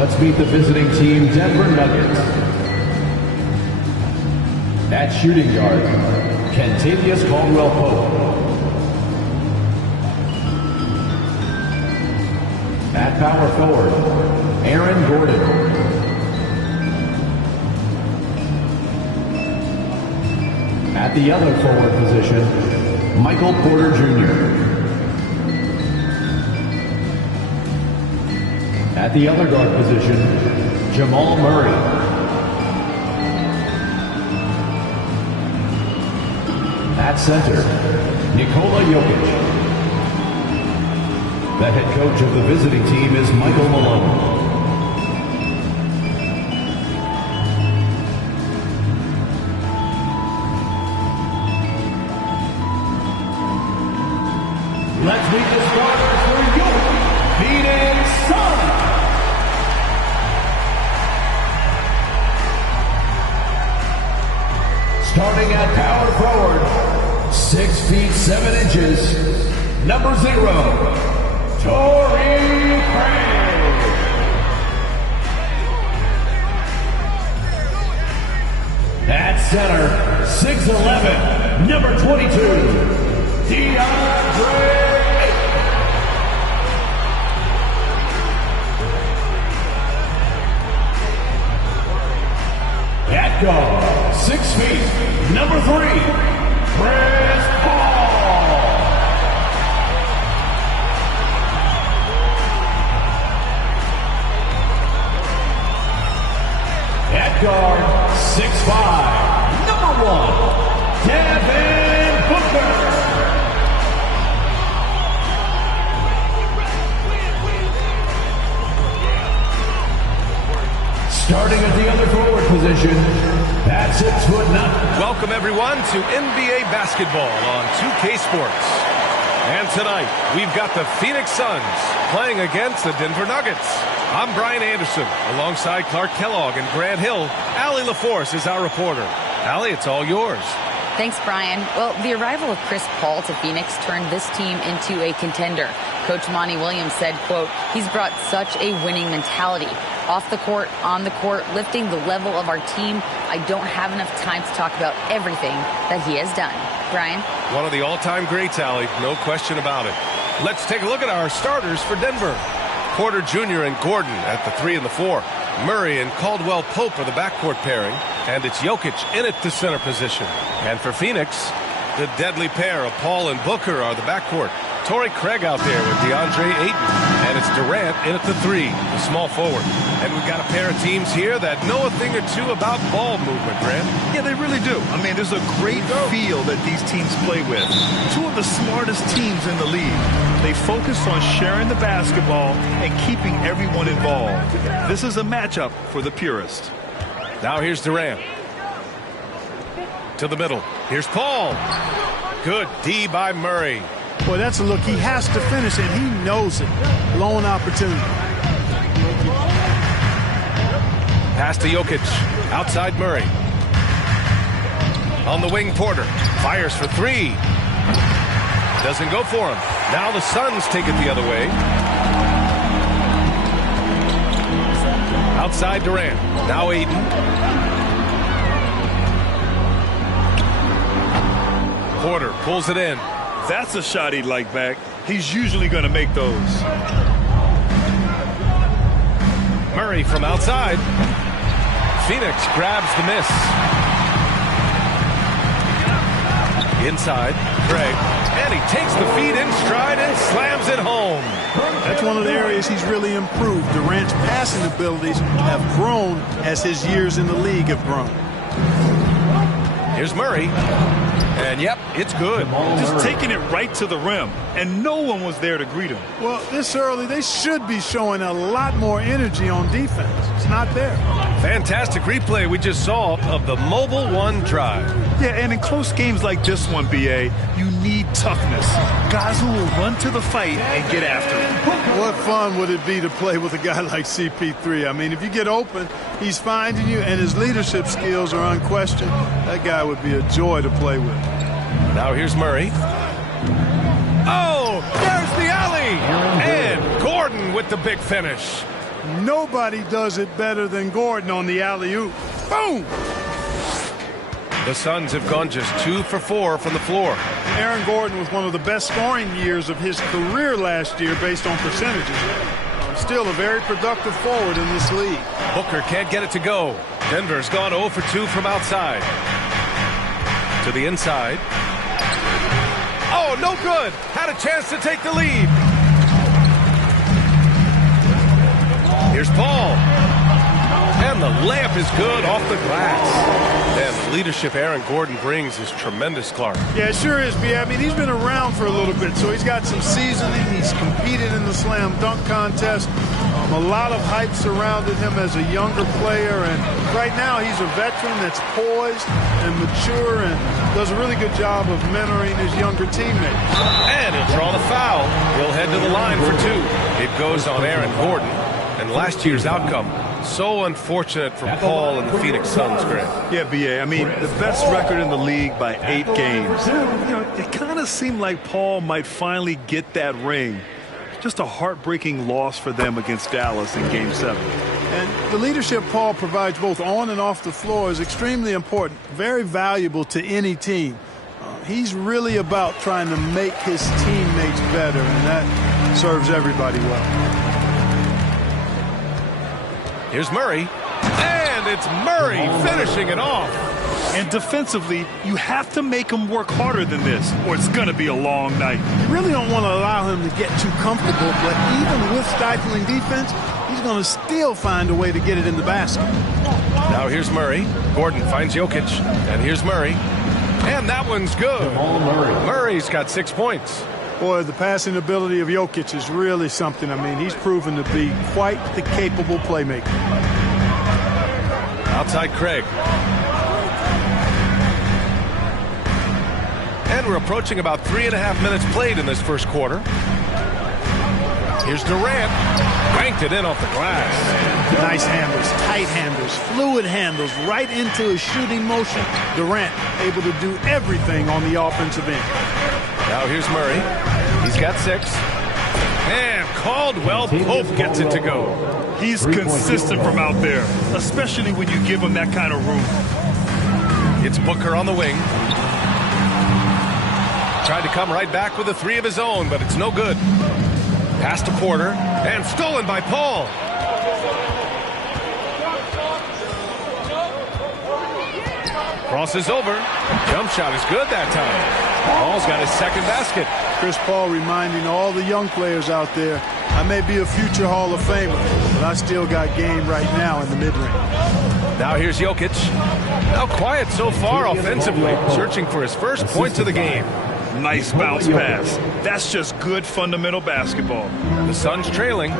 Let's meet the visiting team, Denver Nuggets. At shooting guard, Kentavious Caldwell-Pope. At power forward, Aaron Gordon. At the other forward position, Michael Porter Jr. At the other guard position, Jamal Murray. At center, Nikola Jokic. The head coach of the visiting team is Michael Malone. Let's meet the starters for your Pheonix Suns. Starting at power forward, 6 feet 7 inches, number 0, Torrey Craig. At center, 6'11", number 22, DeAndre. At guard, 6 feet, number 3, Chris Paul. At guard, 6'5", number 1, Devin Booker. Starting at the other forward position, at 6'9". Welcome everyone to NBA basketball on 2K Sports. And tonight, we've got the Pheonix Suns playing against the Denver Nuggets. I'm Brian Anderson, alongside Clark Kellogg and Grant Hill. Allie LaForce is our reporter. Allie, it's all yours. Thanks, Brian. Well, the arrival of Chris Paul to Phoenix turned this team into a contender. Coach Monty Williams said, quote, he's brought such a winning mentality. Off the court, on the court, lifting the level of our team. I don't have enough time to talk about everything that he has done. Brian? One of the all-time greats, Allie. No question about it. Let's take a look at our starters for Denver. Porter Jr. and Gordon at the 3 and the 4. Murray and Caldwell-Pope are the backcourt pairing. And it's Jokic in at the center position. And for Phoenix, the deadly pair of Paul and Booker are the backcourt. Torrey Craig out there with DeAndre Ayton. And it's Durant in at the 3, the small forward. And we've got a pair of teams here that know a thing or two about ball movement, Grant. Yeah, they really do. I mean, there's a great feel that these teams play with. Two of the smartest teams in the league. They focus on sharing the basketball and keeping everyone involved. This is a matchup for the purist. Now here's Durant. To the middle. Here's Paul. Good D by Murray. Boy, that's a look he has to finish, and he knows it. Lone opportunity. Pass to Jokic. Outside Murray. On the wing, Porter. Fires for 3. Doesn't go for him. Now the Suns take it the other way. Outside Durant. Now Ayton. Porter pulls it in. That's a shot he'd like back. He's usually going to make those. Murray from outside. Phoenix grabs the miss. Inside, Craig. And he takes the feed in stride and slams it home. That's one of the areas he's really improved. Durant's passing abilities have grown as his years in the league have grown. Here's Murray. And, yep, it's good. Just taking it right to the rim, and no one was there to greet him. Well, this early, they should be showing a lot more energy on defense. It's not there. Fantastic replay we just saw of the Mobile One drive. Yeah, and in close games like this one, B.A., you need toughness. Guys who will run to the fight and get after it. What fun would it be to play with a guy like CP3? I mean, if you get open, he's finding you, and his leadership skills are unquestioned. That guy would be a joy to play with. Now here's Murray. Oh, there's the alley! And Gordon with the big finish. Nobody does it better than Gordon on the alley-oop. Boom! The Suns have gone just 2 for 4 from the floor. Aaron Gordon was one of the best scoring years of his career last year based on percentages. Still a very productive forward in this league. Booker can't get it to go. Denver's gone 0 for 2 from outside. To the inside. Oh, no good. Had a chance to take the lead. Here's Paul. And the layup is good off the glass. And the leadership Aaron Gordon brings is tremendous, Clark. Yeah, it sure is, B. I mean, he's been around for a little bit, so he's got some seasoning. He's competed in the slam dunk contest. A lot of hype surrounded him as a younger player, and right now he's a veteran that's poised and mature and does a really good job of mentoring his younger teammates. And he'll draw the foul. He'll head to the line for 2. It goes on Aaron Gordon. And last year's outcome, so unfortunate for Paul and the Phoenix Suns, Grant. Yeah, B.A., I mean, the best record in the league by 8 games. You know, it kind of seemed like Paul might finally get that ring. Just a heartbreaking loss for them against Dallas in Game 7. And the leadership Paul provides both on and off the floor is extremely important, very valuable to any team. He's really about trying to make his teammates better, and that serves everybody well. Here's Murray, and it's Murray finishing it off. And defensively, you have to make him work harder than this, or it's going to be a long night. You really don't want to allow him to get too comfortable, but even with stifling defense, he's going to still find a way to get it in the basket. Now here's Murray. Gordon finds Jokic, and here's Murray. And that one's good. Murray's got 6 points. Boy, the passing ability of Jokic is really something. I mean, he's proven to be quite the capable playmaker. Outside Craig. And we're approaching about 3.5 minutes played in this first quarter. Here's Durant. Banked it in off the glass. Nice handles, tight handles, fluid handles, right into his shooting motion. Durant able to do everything on the offensive end. Now here's Murray. He's got 6. And Caldwell Pope gets it to go. He's consistent from out there, especially when you give him that kind of room. It's Booker on the wing. Tried to come right back with a 3 of his own, but it's no good. Pass to Porter, and stolen by Paul. Crosses over. Jump shot is good that time. Paul's got his second basket. Chris Paul reminding all the young players out there, I may be a future Hall of Famer, but I still got game right now in the mid-range. Now here's Jokic. Now quiet so far offensively, searching for his first points of the game. Nice bounce pass. That's just good fundamental basketball. The Suns trailing.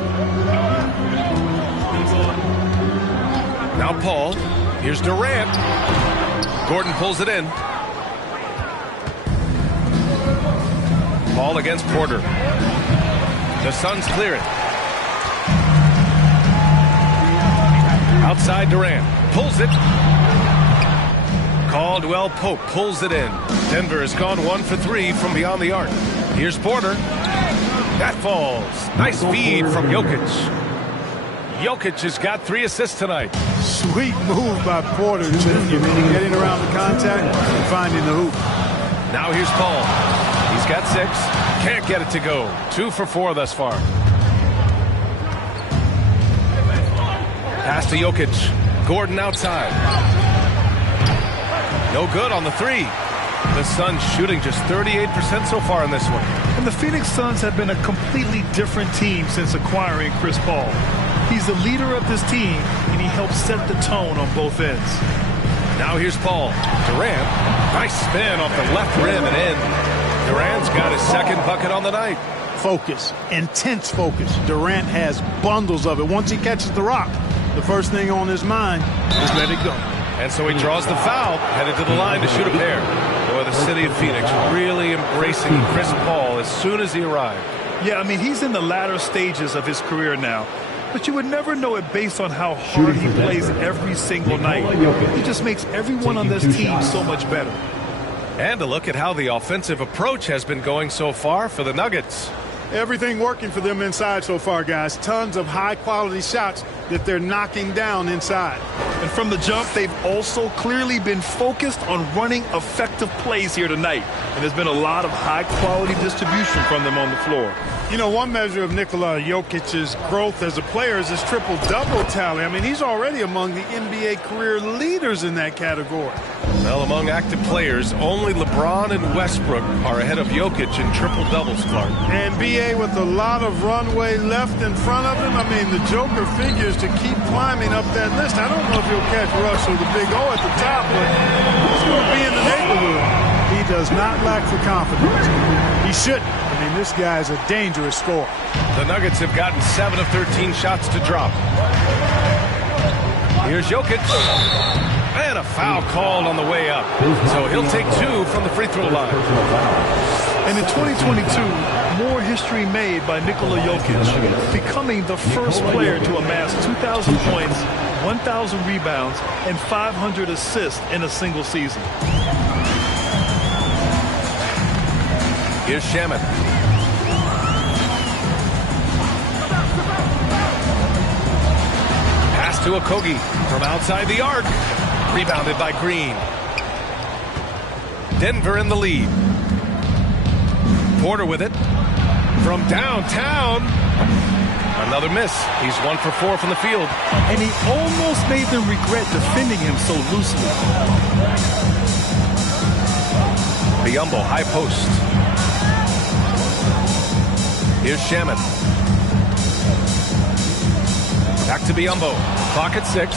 Now Paul. Here's Durant. Gordon pulls it in. Paul against Porter. The Suns clear it. Outside Durant. Pulls it. Caldwell Pope pulls it in. Denver has gone 1 for 3 from beyond the arc. Here's Porter. That falls. Nice feed from Jokic. Jokic has got 3 assists tonight. Sweet move by Porter Jr. Getting around the contact and finding the hoop. Now here's Paul. He's got 6. Can't get it to go. 2 for 4 thus far. Pass to Jokic. Gordon outside. No good on the 3. The Suns shooting just 38% so far in this one. And the Phoenix Suns have been a completely different team since acquiring Chris Paul. He's the leader of this team, and he helps set the tone on both ends. Now here's Paul. Durant. Nice spin off the left rim and in. Durant's got his second bucket on the night. Focus. Intense focus. Durant has bundles of it. Once he catches the rock, the first thing on his mind is let it go. And so he draws the foul, headed to the line to shoot a pair. Boy, the city of Phoenix really embracing Chris Paul as soon as he arrived. Yeah, I mean, he's in the latter stages of his career now. But you would never know it based on how hard he plays every single night. He just makes everyone on this team so much better. And a look at how the offensive approach has been going so far for the Nuggets. Everything working for them inside so far, guys. Tons of high-quality shots that they're knocking down inside. And from the jump, they've also clearly been focused on running effective plays here tonight. And there's been a lot of high-quality distribution from them on the floor. You know, one measure of Nikola Jokic's growth as a player is his triple-double tally. I mean, he's already among the NBA career leaders in that category. Well, among active players, only LeBron and Westbrook are ahead of Jokic in triple-doubles, Clark. And B.A. with a lot of runway left in front of him. I mean, the Joker figures to keep climbing up that list. I don't know if he'll catch Russell, the big O at the top, but he's going to be in the neighborhood. He does not lack for confidence. He shouldn't. I mean, this guy's a dangerous scorer. The Nuggets have gotten 7 of 13 shots to drop. Here's Jokic. And a foul called on the way up. So he'll take 2 from the free throw line. And in 2022, more history made by Nikola Jokic, becoming the first player to amass 2,000 points, 1,000 rebounds, and 500 assists in a single season. Here's Shaman. Pass to Okogie from outside the arc. Rebounded by Green. Denver in the lead. Porter with it. From downtown. Another miss. He's 1 for 4 from the field. And he almost made them regret defending him so loosely. Biyombo, high post. Here's Shaman. Back to Biyombo. Clock at 6.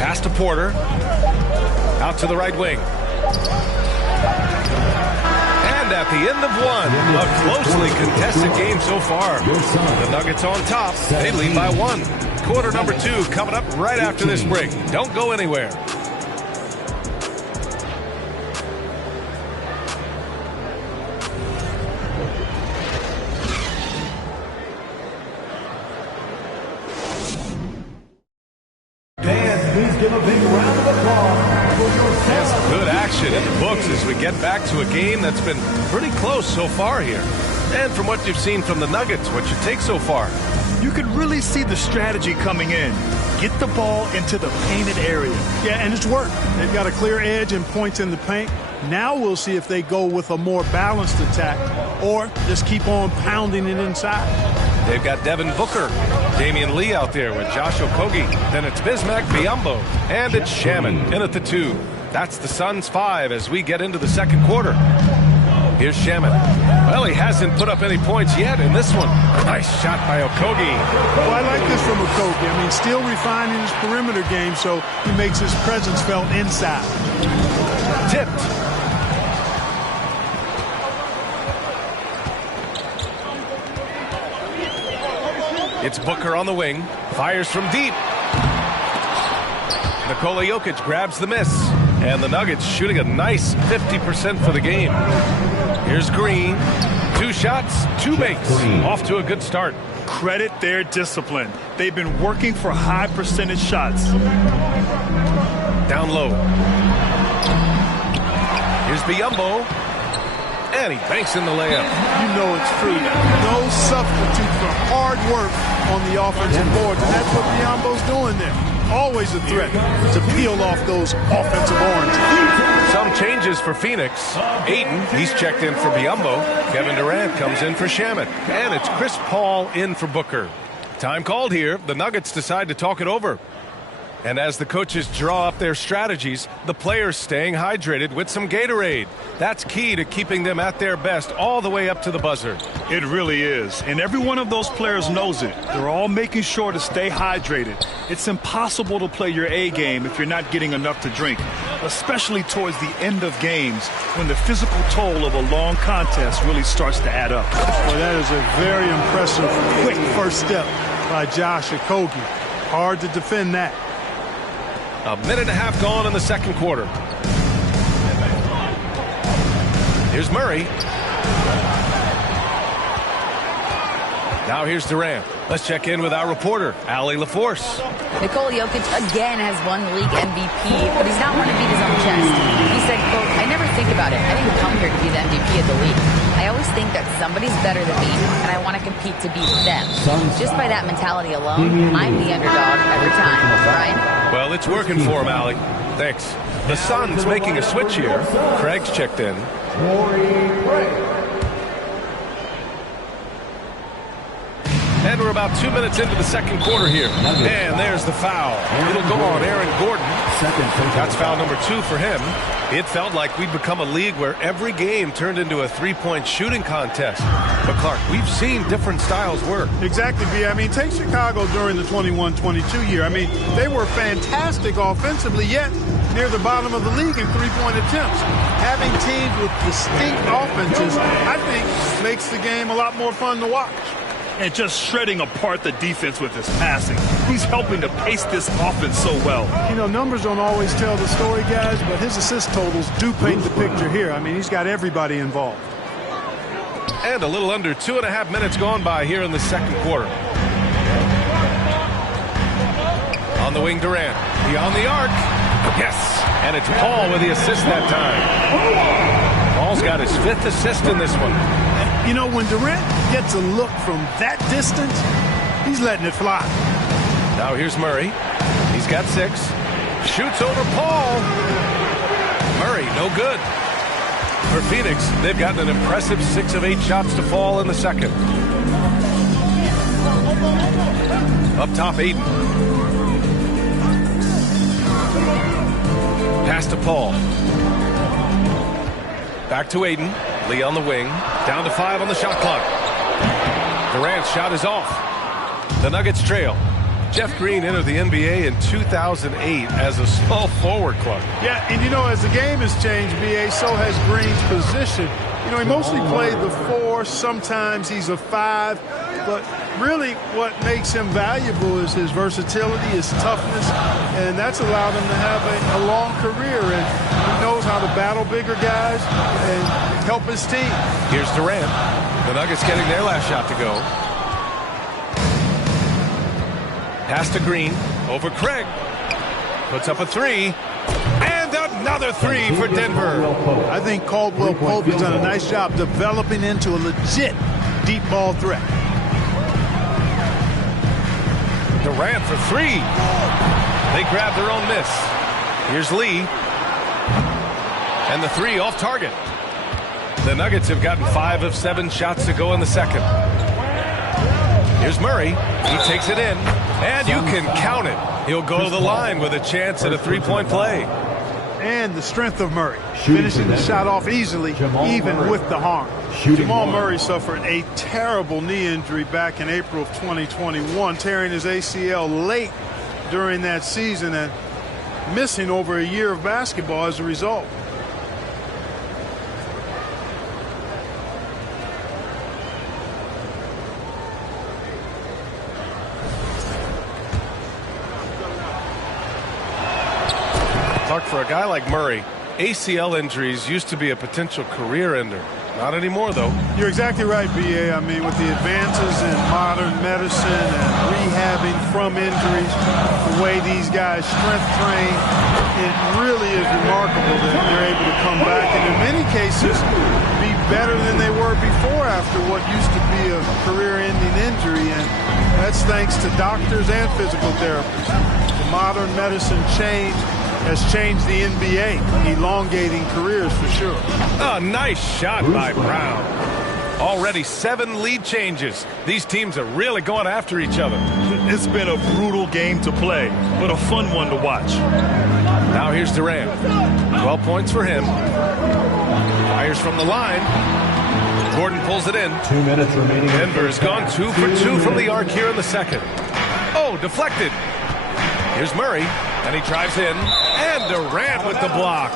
Pass to Porter. Out to the right wing. And at the end of one, a closely contested game so far. The Nuggets on top. They lead by 1. Quarter number 2 coming up right after this break. Don't go anywhere. Give a big round of applause for your Yes, good action in the books as we get back to a game that's been pretty close so far here. And from what you've seen from the Nuggets, what's your take so far? You could really see the strategy coming in. Get the ball into the painted area. Yeah, and it's worked. They've got a clear edge and points in the paint. Now we'll see if they go with a more balanced attack or just keep on pounding it inside. They've got Devin Booker, Damian Lee out there with Josh Okogie. Then it's Bismack Biyombo, and it's Shaman in at the 2. That's the Suns' 5 as we get into the second quarter. Here's Shaman. Well, he hasn't put up any points yet in this one. Nice shot by Okogie. Well, I like this from Okogie. I mean, still refining his perimeter game so he makes his presence felt inside. Tipped. It's Booker on the wing. Fires from deep. Nikola Jokic grabs the miss. And the Nuggets shooting a nice 50% for the game. Here's Green. 2 shots, 2 makes. Off to a good start. Credit their discipline. They've been working for high percentage shots. Down low. Here's Biyombo. And he banks in the layup. You know it's true. No substitute for hard work on the offensive boards. And that's what Biyombo's doing there. Always a threat to peel off those offensive oranges. Some changes for Pheonix. Ayton, he's checked in for Biyombo. Kevin Durant comes in for Shaman. And it's Chris Paul in for Booker. Time called here. The Nuggets decide to talk it over. And as the coaches draw up their strategies, the players staying hydrated with some Gatorade. That's key to keeping them at their best all the way up to the buzzer. It really is. And every one of those players knows it. They're all making sure to stay hydrated. It's impossible to play your A game if you're not getting enough to drink, especially towards the end of games when the physical toll of a long contest really starts to add up. Well, that is a very impressive, quick first step by Josh Okogie. Hard to defend that. A minute and a half gone in the second quarter. Here's Murray. Now here's Durant. Let's check in with our reporter, Allie LaForce. Nikola Jokic again has won the league MVP, but he's not one to beat his own chest. He said, quote, "I never MVP of the league. I always think that somebody's better than me, and I want to compete to beat them. Just by that mentality alone, I'm the underdog every time. Brian? Well, it's working for him, Allie. Thanks. The Suns making a switch here. Craig's checked in. And we're about 2 minutes into the second quarter here. And there's the foul. It'll go on Aaron Gordon. That's foul number 2 for him. It felt like we'd become a league where every game turned into a three-point shooting contest. But, Clark, we've seen different styles work. Exactly, B. I mean, take Chicago during the 21-22 year. I mean, they were fantastic offensively, yet near the bottom of the league in three-point attempts. Having teams with distinct offenses, I think, makes the game a lot more fun to watch. And just shredding apart the defense with his passing. He's helping to pace this offense so well. You know, numbers don't always tell the story, guys, but his assist totals do paint the picture here. I mean, he's got everybody involved. And a little under 2.5 minutes gone by here in the second quarter. On the wing, Durant. Beyond the arc. Yes. And it's Paul with the assist that time. Paul's got his 5th assist in this one. You know, when Durant gets a look from that distance, he's letting it fly. Now here's Murray. He's got 6. Shoots over Paul. Murray, no good. For Phoenix, they've gotten an impressive 6 of 8 shots to fall in the second. Up top, Aiden. Pass to Paul. Back to Aiden. Lee on the wing. Down to 5 on the shot clock. Durant's shot is off. The Nuggets trail. Jeff Green entered the NBA in 2008 as a small forward, Clark. Yeah, and you know, as the game has changed, BA, so has Green's position. You know, he mostly played the 4. Sometimes he's a 5. But really what makes him valuable is his versatility, his toughness, and that's allowed him to have a long career. And he knows how to battle bigger guys and help his team. Here's Durant. The Nuggets getting their last shot to go. Pass to Green. Over Craig. Puts up a 3. And another 3 for Denver. I think Caldwell Pope has done a nice job developing into a legit deep ball threat. Durant for 3. They grab their own miss. Here's Lee. And the 3 off target. The Nuggets have gotten 5 of 7 shots to go in the second. Here's Murray. He takes it in. And you can count it. He'll go to the line with a chance at a three-point play. And the strength of Murray. Finishing the shot off easily, even with the harm. Jamal Murray suffered a terrible knee injury back in April of 2021, tearing his ACL late during that season and missing over a year of basketball as a result. For a guy like Murray, ACL injuries used to be a potential career ender. Not anymore, though. You're exactly right, B.A. I mean, with the advances in modern medicine and rehabbing from injuries, the way these guys strength train, it really is remarkable that they're able to come back and in many cases be better than they were before after what used to be a career-ending injury. And that's thanks to doctors and physical therapists. The modern medicine has changed the NBA, elongating careers for sure. A nice shot by Brown. Already 7 lead changes. These teams are really going after each other. It's been a brutal game to play, but a fun one to watch. Now here's Durant. 12 points for him. Fires from the line. Gordon pulls it in. 2 minutes remaining. Denver's gone 2 for 2 from the arc here in the second. Oh, deflected. Here's Murray, and he drives in. And Durant with the block.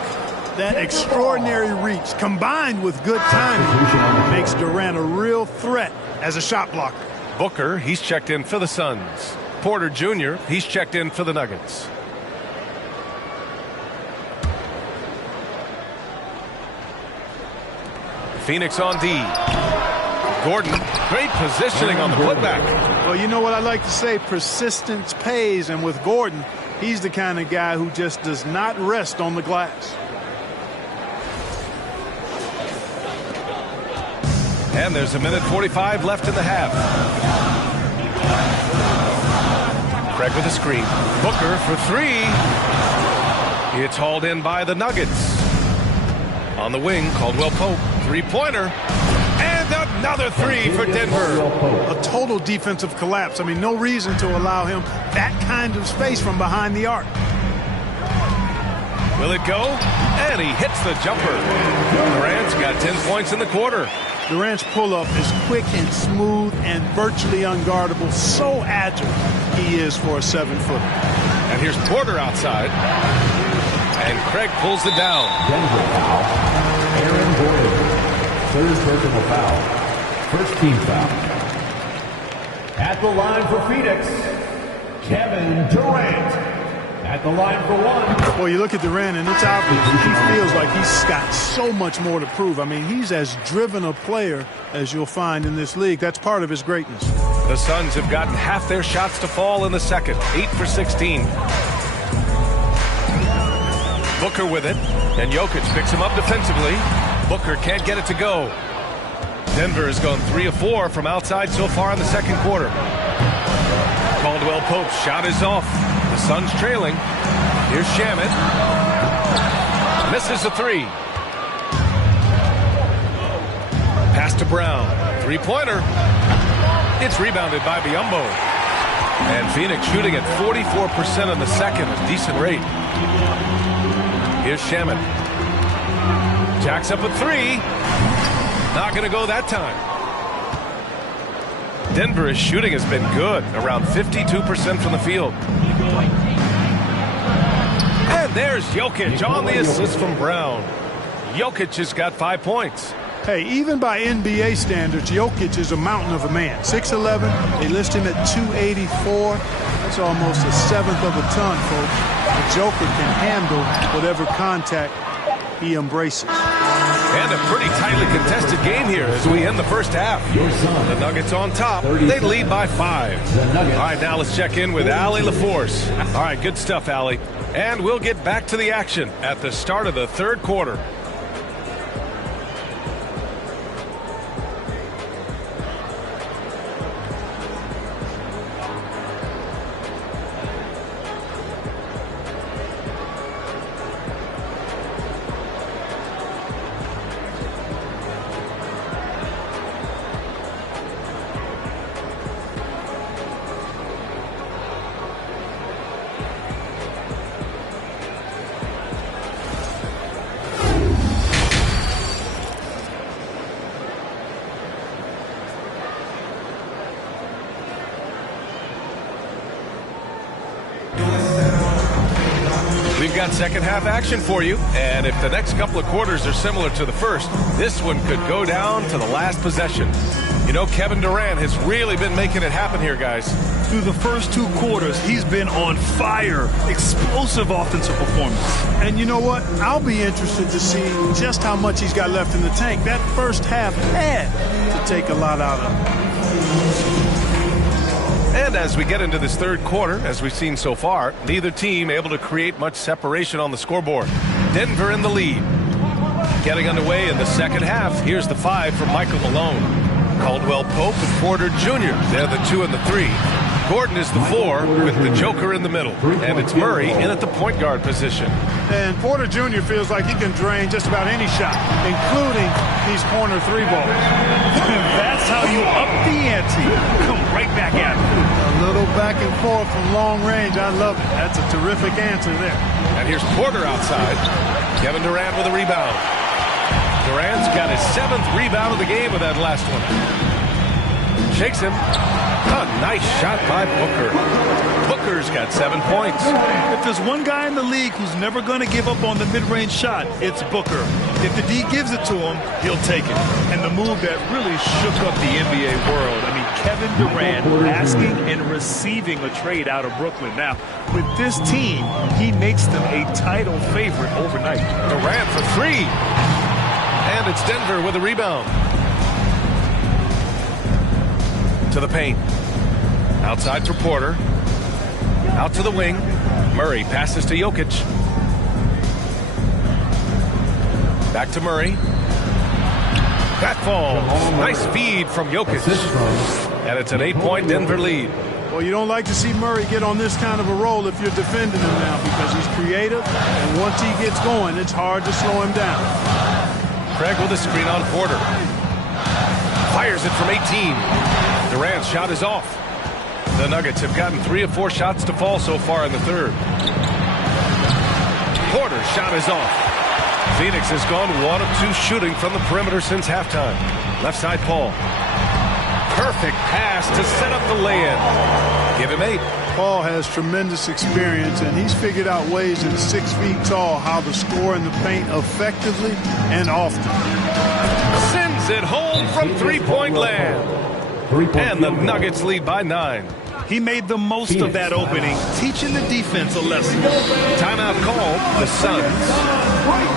That extraordinary reach combined with good timing makes Durant a real threat as a shot blocker. Booker, he's checked in for the Suns. Porter Jr., he's checked in for the Nuggets. Pheonix on D. Gordon, great positioning on the putback. Well, you know what I like to say, persistence pays, and with Gordon, he's the kind of guy who just does not rest on the glass. And there's 1:45 left in the half. Craig with a screen. Booker for three. It's hauled in by the Nuggets. On the wing, Caldwell Pope. Three-pointer. And another three for Denver. A total defensive collapse. I mean, no reason to allow him that kind of space from behind the arc. Will it go? And he hits the jumper. Durant's got 10 points in the quarter. Durant's pull-up is quick and smooth and virtually unguardable. So agile he is for a 7-footer. And here's Porter outside. And Craig pulls it down. Denver foul. Aaron Gordon. Third personal foul. First team foul. At the line for Phoenix, Kevin Durant. At the line for one. Well, you look at Durant, and it's obvious he feels like he's got so much more to prove. I mean, he's as driven a player as you'll find in this league. That's part of his greatness. The Suns have gotten half their shots to fall in the second. 8 for 16. Booker with it, and Jokic picks him up defensively. Booker can't get it to go. Denver has gone 3 of 4 from outside so far in the second quarter. Caldwell Pope's shot is off. The Suns trailing. Here's Shamet. Misses a three. Pass to Brown. Three-pointer. It's rebounded by Biyombo. And Phoenix shooting at 44% in the second. A decent rate. Here's Shamet. Jacks up a three. Not going to go that time. Denver's shooting has been good, around 52% from the field. And there's Jokic on the assist from Brown. Jokic has got 5 points. Hey, even by NBA standards, Jokic is a mountain of a man. 6'11", they list him at 284. That's almost a seventh of a ton, folks. The Joker can handle whatever contact he embraces. And a pretty tightly contested game here as we end the first half. The Nuggets on top. They lead by 5. All right, now let's check in with Allie LaForce. All right, good stuff, Allie. And we'll get back to the action at the start of the third quarter. We've got second half action for you, and if the next couple of quarters are similar to the first, this one could go down to the last possession. You know, Kevin Durant has really been making it happen here, guys. Through the first 2 quarters, he's been on fire. Explosive offensive performance. And you know what? I'll be interested to see just how much he's got left in the tank. That first half had to take a lot out of him. And as we get into this third quarter, as we've seen so far, neither team able to create much separation on the scoreboard. Denver in the lead. Getting underway in the second half, here's the 5 from Michael Malone. Caldwell Pope and Porter Jr. They're the 2 and the 3. Gordon is the 4 with the Joker in the middle. And it's Murray in at the point guard position. And Porter Jr. feels like he can drain just about any shot, including these corner 3 balls. That's how you up the ante. Come right back at it. A little back and forth from long range. I love it. That's a terrific answer there. And here's Porter outside. Kevin Durant with a rebound. Durant's got his 7th rebound of the game with that last one. Shakes him. A nice shot by Booker. Booker's got 7 points. If there's one guy in the league who's never going to give up on the mid-range shot, it's Booker. If the D gives it to him, he'll take it. And the move that really shook up the NBA world. I mean, Kevin Durant asking and receiving a trade out of Brooklyn. Now, with this team, he makes them a title favorite overnight. Durant for 3. And it's Denver with a rebound. To the paint. Outside for Porter. Out to the wing. Murray passes to Jokic. Back to Murray. That falls. Nice feed from Jokic. And it's an 8-point Denver lead. Well, you don't like to see Murray get on this kind of a roll if you're defending him now, because he's creative, and once he gets going, it's hard to slow him down. Craig with a screen on Porter. Fires it from 18. Durant's shot is off. The Nuggets have gotten 3 of 4 shots to fall so far in the third. Porter's shot is off. Phoenix has gone 1 of 2 shooting from the perimeter since halftime. Left side, Paul. Perfect pass to set up the lay-in. Give him 8. Paul has tremendous experience, and he's figured out ways at 6 feet tall how to score in the paint effectively and often. Sends it home from three-point land. And the Nuggets lead by 9. He made the most of that opening, teaching the defense a lesson. Timeout called. The Suns.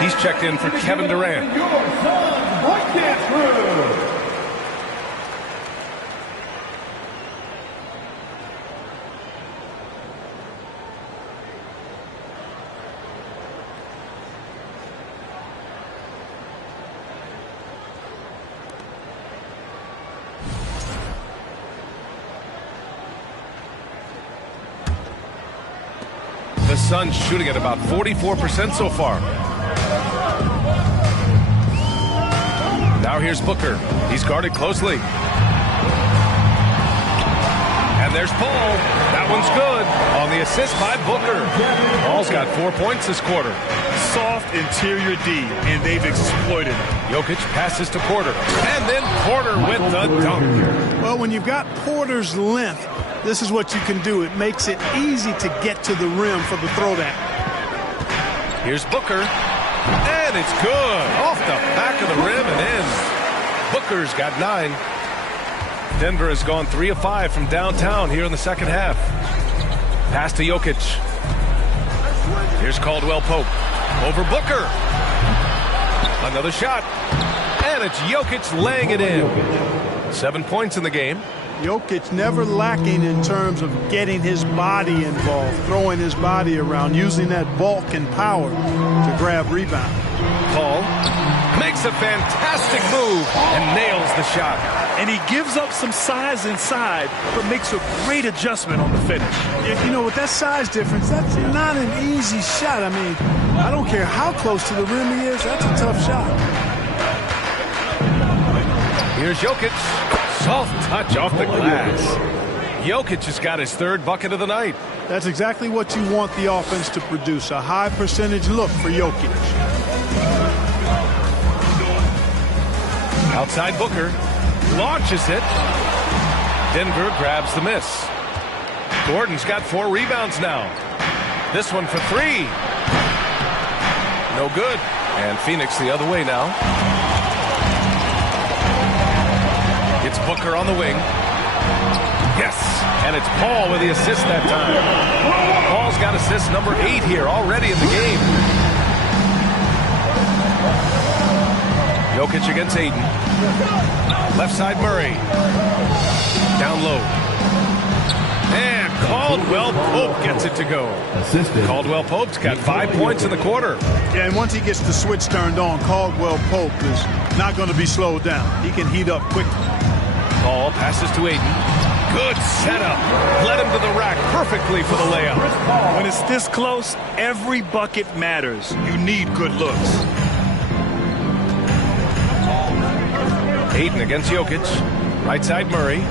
He's checked in for Kevin Durant. The Suns shooting at about 44% so far. Now here's Booker. He's guarded closely. And there's Paul. That one's good. On the assist by Booker. Paul's got 4 points this quarter. Soft interior D, and they've exploited it. Jokic passes to Porter. And then Porter with the dunk. Well, when you've got Porter's length, this is what you can do. It makes it easy to get to the rim for the throwdown. Here's Booker. And it's good. Off the back of the rim and in. Booker's got 9. Denver has gone 3 of 5 from downtown here in the second half. Pass to Jokic. Here's Caldwell Pope. Over Booker. Another shot. And it's Jokic laying it in. 7 points in the game. Jokic never lacking in terms of getting his body involved, throwing his body around, using that bulk and power to grab rebound. Paul makes a fantastic move and nails the shot. And he gives up some size inside, but makes a great adjustment on the finish. You know, with that size difference, that's not an easy shot. I mean, I don't care how close to the rim he is, that's a tough shot. Here's Jokic. Soft touch off the glass. Jokic has got his 3rd bucket of the night. That's exactly what you want the offense to produce, a high percentage look for Jokic. Outside Booker. Launches it. Denver grabs the miss. Gordon's got 4 rebounds now. This one for 3. No good. And Phoenix the other way now. It's Booker on the wing. Yes. And it's Paul with the assist that time. Paul's got assist number 8 here already in the game. Jokic against Aiden. Left side Murray. Down low. And Caldwell Pope gets it to go. Assisted. Caldwell Pope's got 5 points in the quarter. Yeah, and once he gets the switch turned on, Caldwell Pope is not going to be slowed down. He can heat up quickly. Paul passes to Aiden. Good setup. Led him to the rack perfectly for the layup. When it's this close, every bucket matters. You need good looks. Ayton against Jokic. Right side Murray.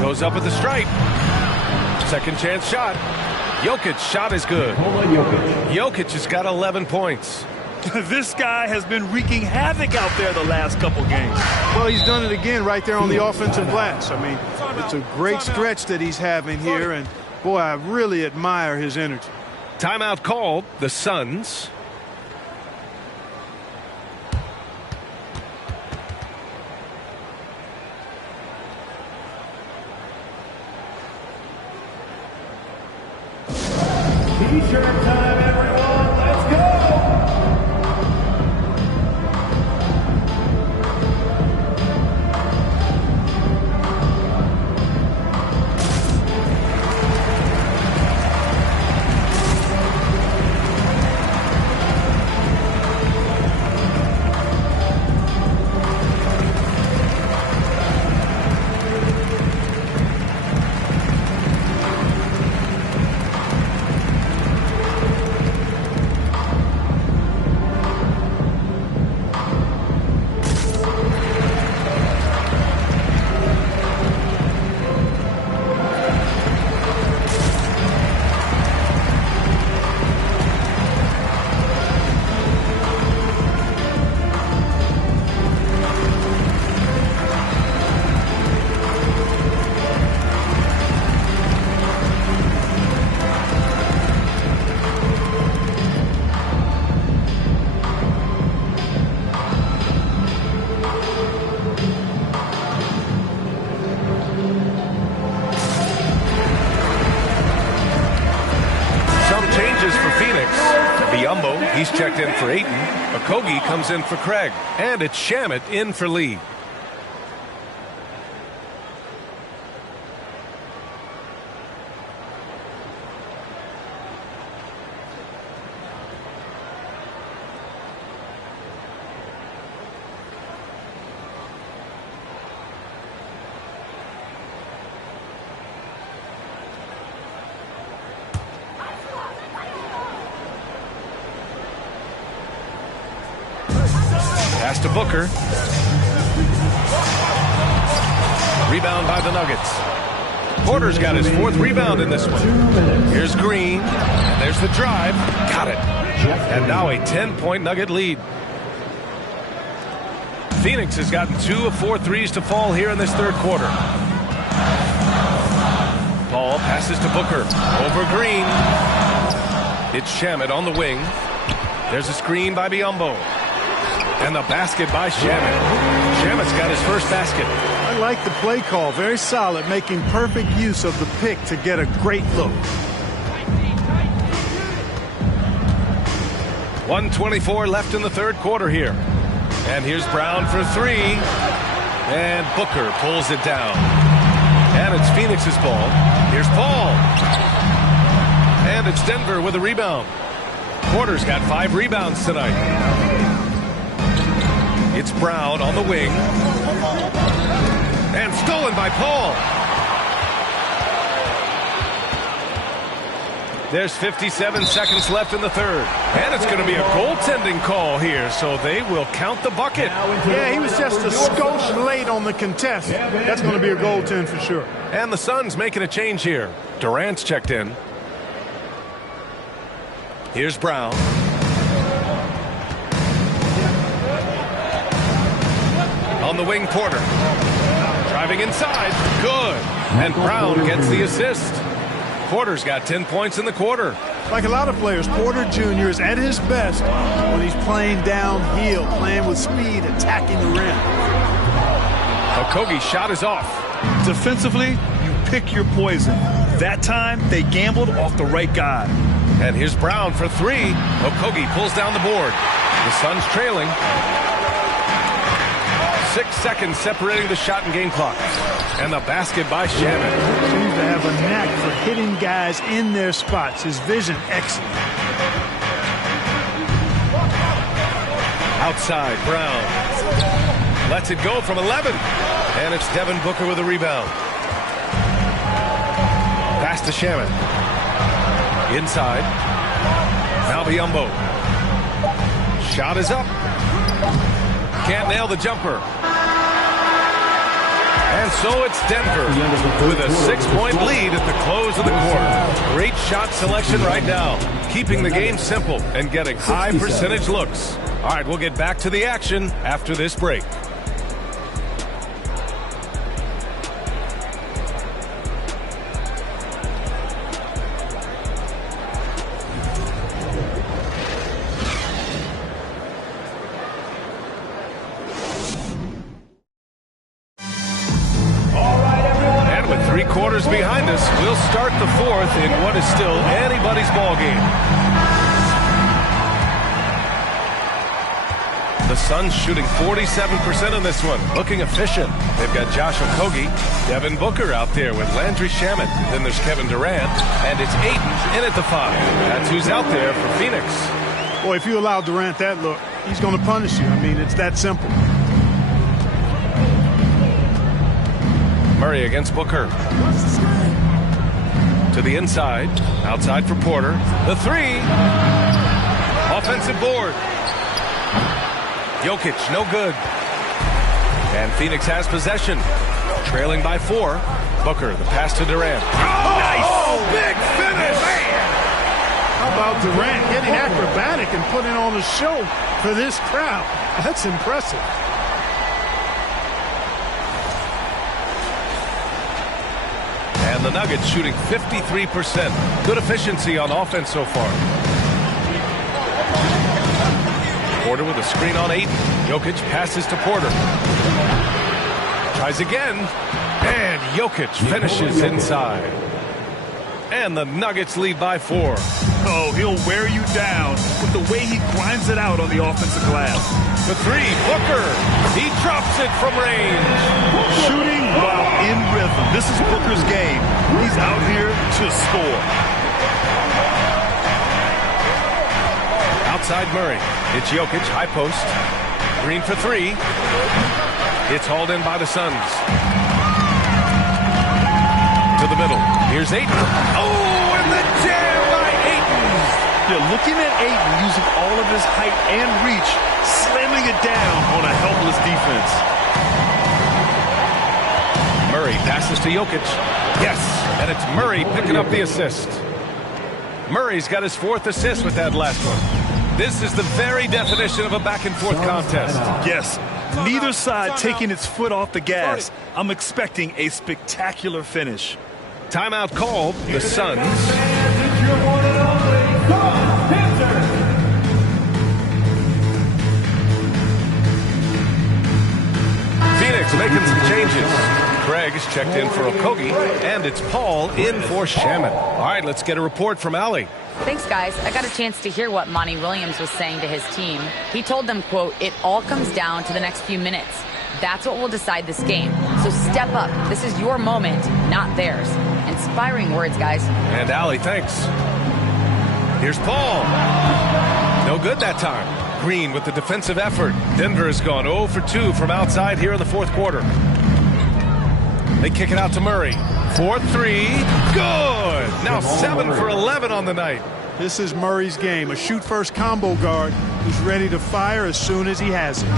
Goes up at the stripe. Second chance shot. Jokic's shot is good. Jokic has got 11 points. This guy has been wreaking havoc out there the last couple games. Well, he's done it again right there on the offensive glass. I mean, it's a great stretch that he's having here, and boy, I really admire his energy. Timeout called. The Suns. T-shirt time, everyone. Let's go. He's checked in for Ayton. Okogie comes in for Craig. And it's Shamet in for Lee. Pass to Booker. Rebound by the Nuggets. Porter's got his fourth rebound in this one. Here's Green. And there's the drive. Got it. And now a 10-point Nugget lead. Phoenix has gotten 2 of 4 threes to fall here in this third quarter. Paul passes to Booker. Over Green. It's Shamet on the wing. There's a screen by Biyombo. And the basket by Shamet. Shamet's got his first basket. I like the play call. Very solid, making perfect use of the pick to get a great look. 1:24 left in the third quarter here. And here's Brown for 3. And Booker pulls it down. And it's Phoenix's ball. Here's Paul. And it's Denver with a rebound. Porter's got 5 rebounds tonight. It's Brown on the wing. And stolen by Paul. There's 57 seconds left in the third. And it's going to be a goaltending call here, so they will count the bucket. Yeah, he was just a skosh late on the contest. That's going to be a goaltend for sure. And the Suns making a change here. Durant's checked in. Here's Brown. On the wing, Porter. Driving inside. Good. And Brown gets the assist. Porter's got 10 points in the quarter. Like a lot of players, Porter Jr. is at his best when he's playing downhill, playing with speed, attacking the rim. Okogie's shot is off. Defensively, you pick your poison. That time, they gambled off the right guy. And here's Brown for 3. Okogie pulls down the board. The Suns trailing. 6 seconds separating the shot and game clock. And the basket by Shamet. Seems to have a knack for hitting guys in their spots. His vision excellent. Outside, Brown. Lets it go from 11. And it's Devin Booker with a rebound. Pass to Shaman. Inside. Now Biyombo. Shot is up. Can't nail the jumper. And so it's Denver with a 6-point lead at the close of the quarter. Great shot selection right now, keeping the game simple and getting high percentage looks. All right, we'll get back to the action after this break. Behind us, we'll start the fourth in what is still anybody's ball game. The Suns shooting 47% on this one, looking efficient. They've got Josh Okogie, Devin Booker out there with Landry Shamet. Then there's Kevin Durant, and it's Ayton in at the 5. That's who's out there for Pheonix. Boy, if you allow Durant that look, he's going to punish you. I mean, it's that simple. Murray against Booker. To the inside. Outside for Porter. The 3. Offensive board. Jokic, no good. And Pheonix has possession. Trailing by 4. Booker, the pass to Durant. Oh, nice! Big finish! How about Durant getting acrobatic and putting on a show for this crowd? That's impressive. And the Nuggets shooting 53%. Good efficiency on offense so far. Porter with a screen on 8. Jokic passes to Porter. Tries again. And Jokic finishes inside. And the Nuggets lead by 4. Oh, he'll wear you down with the way he grinds it out on the offensive glass. The 3, Booker. He drops it from range. Shooting while in rhythm. This is Booker's game. He's out here to score. Outside Murray. It's Jokic, high post. Green for 3. It's hauled in by the Suns. To the middle. Here's Ayton. Oh, and the jam by Ayton. You're looking at Ayton using all of his height and reach, slamming it down on a helpless defense. Murray passes to Jokic. Yes, and it's Murray picking up the assist. Murray's got his 4th assist with that last one. This is the very definition of a back-and-forth contest. Yes, neither side taking its foot off the gas. I'm expecting a spectacular finish. Timeout called. The Suns. Pheonix making some changes. Craig is checked in for Okogie, and it's Paul in for Shaman. All right, let's get a report from Allie. Thanks, guys. I got a chance to hear what Monty Williams was saying to his team. He told them, quote, "It all comes down to the next few minutes. That's what will decide this game. So step up. This is your moment, not theirs." Inspiring words, guys. And Allie, thanks. Here's Paul. No good that time. Green with the defensive effort. Denver has gone 0 for 2 from outside here in the 4th quarter. They kick it out to Murray. 4-3. Good. Now 7 for 11 on the night. This is Murray's game. A shoot-first combo guard who's ready to fire as soon as he has it.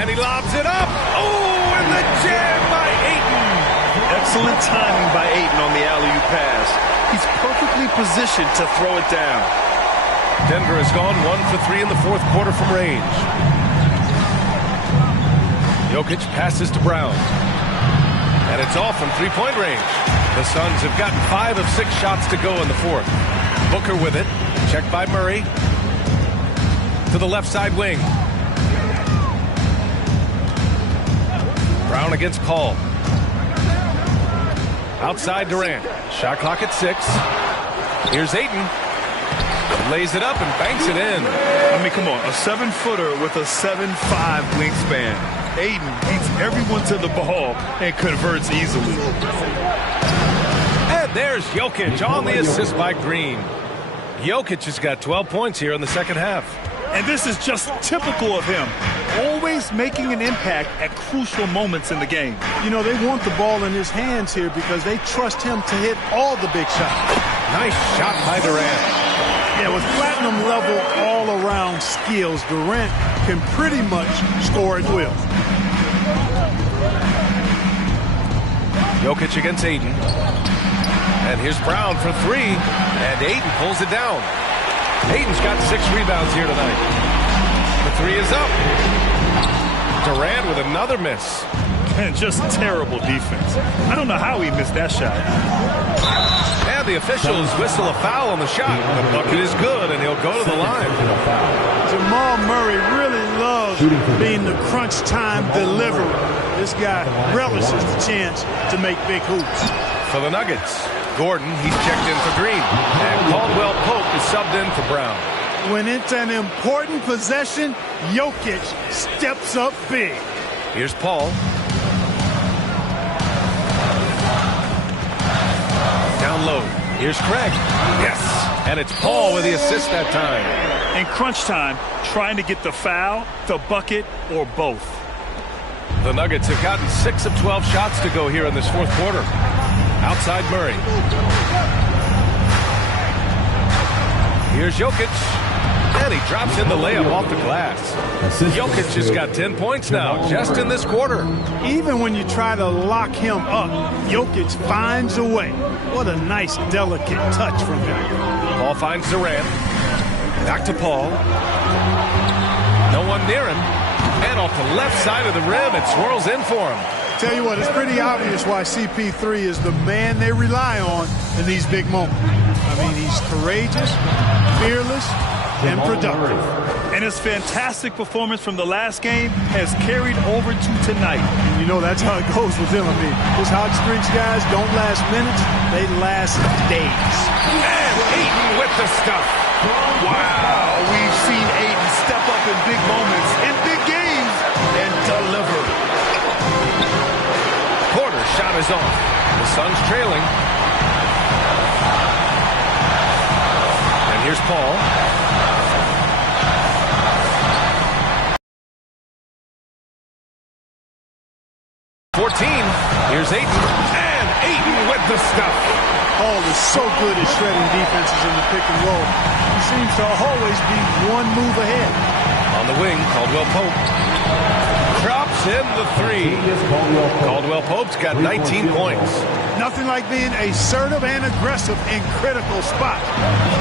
And he lobs it up. Oh, and the jam by Ayton. Excellent timing by Ayton on the alley-oop pass. He's perfectly positioned to throw it down. Denver has gone 1 for 3 in the 4th quarter from range. Jokic passes to Brown. And it's off from 3-point range. The Suns have gotten 5 of 6 shots to go in the 4th. Booker with it. Checked by Murray. To the left side wing. Brown against Paul. Outside Durant. Shot clock at 6. Here's Ayton. Lays it up and banks it in. I mean, come on. A 7-footer with a 7'5" wingspan. Ayton beats everyone to the ball and converts easily. And there's Jokic on the assist by Green. Jokic has got 12 points here in the second half. And this is just typical of him, always making an impact at crucial moments in the game. You know, they want the ball in his hands here because they trust him to hit all the big shots. Nice shot by Durant. Yeah, with platinum level all-around skills, Durant can pretty much score at will. Jokic against Ayton. And here's Brown for three. And Ayton pulls it down. Ayton's got 6 rebounds here tonight. The three is up. Durant with another miss. And just terrible defense. I don't know how he missed that shot. And the officials whistle a foul on the shot. The bucket is good, and he'll go to the line. Jamal Murray really loves being the crunch time deliverer. This guy relishes the chance to make big hoops. For the Nuggets, Gordon, he's checked in for Green. And Caldwell Pope is subbed in for Brown. When it's an important possession, Jokic steps up big. Here's Paul. Down low. Here's Craig. Yes. And it's Paul with the assist that time. In crunch time, trying to get the foul, the bucket, or both. The Nuggets have gotten 6 of 12 shots to go here in this fourth quarter. Outside Murray. Here's Jokic. And he drops in the layup off the glass. Jokic has got 10 points now, just in this quarter. Even when you try to lock him up, Jokic finds a way. What a nice, delicate touch from him. Paul finds Durant. Back to Paul. No one near him. And off the left side of the rim, it swirls in for him. Tell you what, it's pretty obvious why CP3 is the man they rely on in these big moments. I mean, he's courageous, fearless, and productive. And his fantastic performance from the last game has carried over to tonight. And you know, that's how it goes with him. I mean, his hot streaks guys don't last minutes, they last days. And Ayton with the stuff. Wow, we've seen Ayton step up in big moments, in big games, and deliver. Porter's shot is off. The Suns trailing. And here's Paul. Here's Ayton, and Ayton with the stuff. Paul is so good at shredding defenses in the pick and roll. He seems to always be one move ahead. On the wing, Caldwell Pope. Drops in the three. Caldwell Pope's got 19 points. Nothing like being assertive and aggressive in critical spots.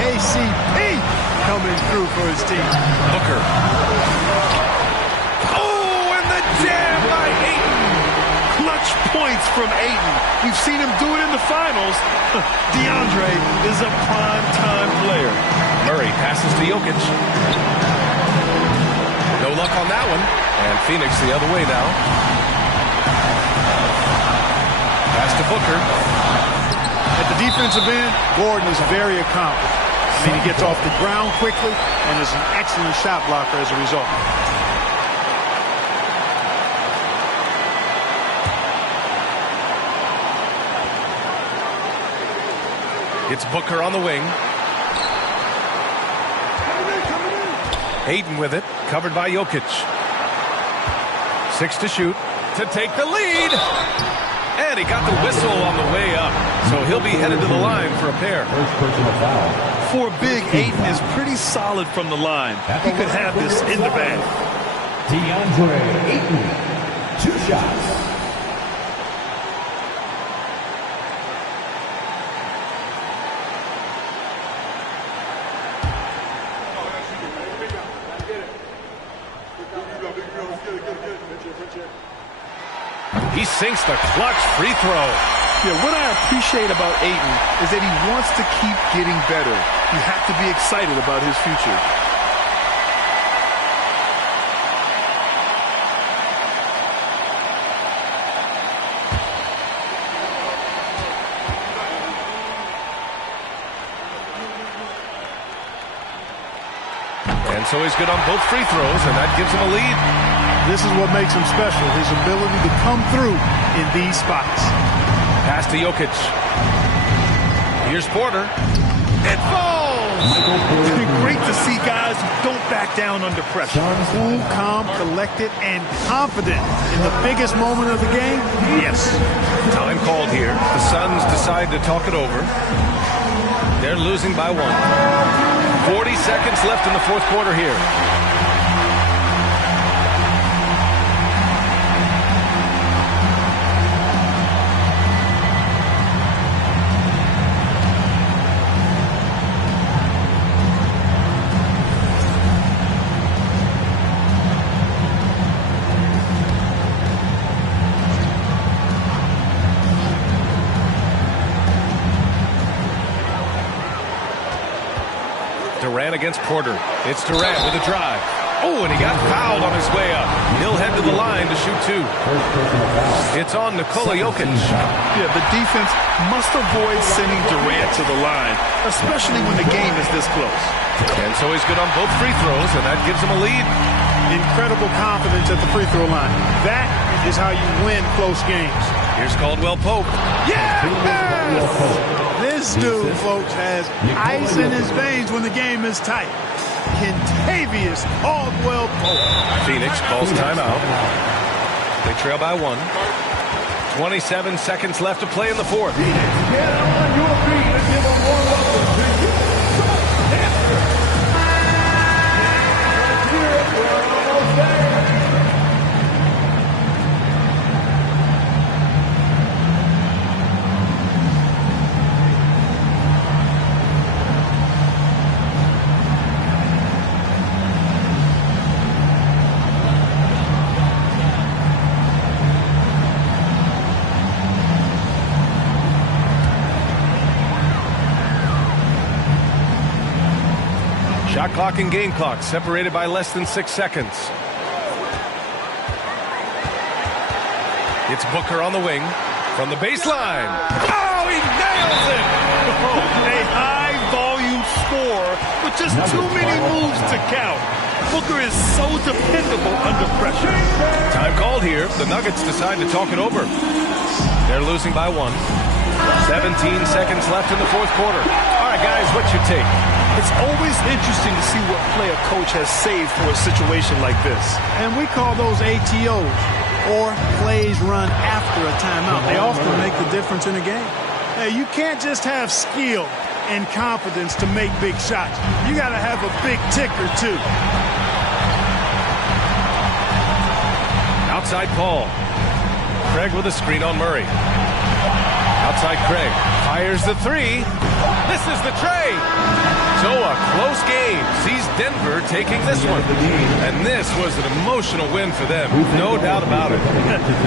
KCP coming through for his team. Booker. Oh, and the jam by Ayton. Clutch points from Ayton. We've seen him do it in the finals. DeAndre is a prime-time player. Murray passes to Jokic. No luck on that one. And Pheonix the other way now. Pass to Booker. At the defensive end, Gordon is very accomplished. I mean, he gets off the ground quickly and is an excellent shot blocker as a result. It's Booker on the wing. Ayton with it, covered by Jokic. 6 to shoot, to take the lead. And he got the whistle on the way up. So he'll be headed to the line for a pair. First personal foul. For big, Ayton is pretty solid from the line. He could have this in the bag. DeAndre Ayton, 2 shots. He sinks the clutch free throw. Yeah, what I appreciate about Ayton is that he wants to keep getting better. You have to be excited about his future. And so he's good on both free throws, and that gives him a lead. This is what makes him special, his ability to come through in these spots. Pass to Jokic. Here's Porter. It falls! Great to see guys who don't back down under pressure. Cool, calm, collected, and confident in the biggest moment of the game. Yes. Time called here. The Suns decide to talk it over. They're losing by 1. 40 seconds left in the fourth quarter here. Durant against Porter. It's Durant with a drive. Oh, and he got fouled on his way up. He'll head to the line to shoot 2. It's on Nikola Jokic. Yeah, the defense must avoid sending Durant to the line, especially when the game is this close. And so he's good on both free throws, and that gives him a lead. Incredible confidence at the free throw line. That is how you win close games. Here's Caldwell Pope. Yes! This dude, folks, has ice in his veins when the game is tight. Kentavious Caldwell Pope. Phoenix calls timeout. They trail by 1. 27 seconds left to play in the fourth. Get on your feet and give a warm welcome to you. Let's hear it. We're almost there. Shot clock and game clock separated by less than 6 seconds. It's Booker on the wing from the baseline. Oh, he nails it! A high-volume score with just too many moves to count. Booker is so dependable under pressure. Time called here. The Nuggets decide to talk it over. They're losing by 1. 17 seconds left in the fourth quarter. All right, guys, what's your take? It's always interesting to see what play a coach has saved for a situation like this. And we call those ATOs, or plays run after a timeout. They often make the difference in a game. Hey, you can't just have skill and confidence to make big shots. You got to have a big ticker, too. Outside Paul. Craig with a screen on Murray. Outside Craig. Fires the 3. This is the tray. So a close game sees Denver taking this one. And this was an emotional win for them. No doubt about it.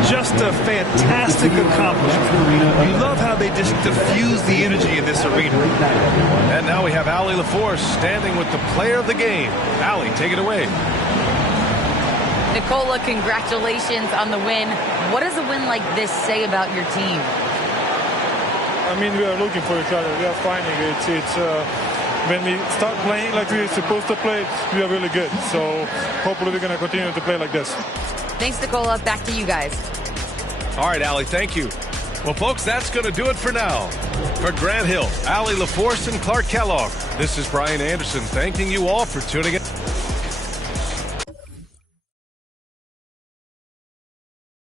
Just a fantastic accomplishment. You love how they just diffuse the energy in this arena. And now we have Allie LaForce standing with the player of the game. Allie, take it away. Nikola, congratulations on the win. What does a win like this say about your team? I mean, we are looking for each other. We are finding it. When we start playing like we're supposed to play, we are really good. So hopefully we're going to continue to play like this. Thanks, Nikola. Back to you guys. All right, Allie, thank you. Well, folks, that's going to do it for now. For Grant Hill, Allie LaForce, and Clark Kellogg, this is Brian Anderson thanking you all for tuning in.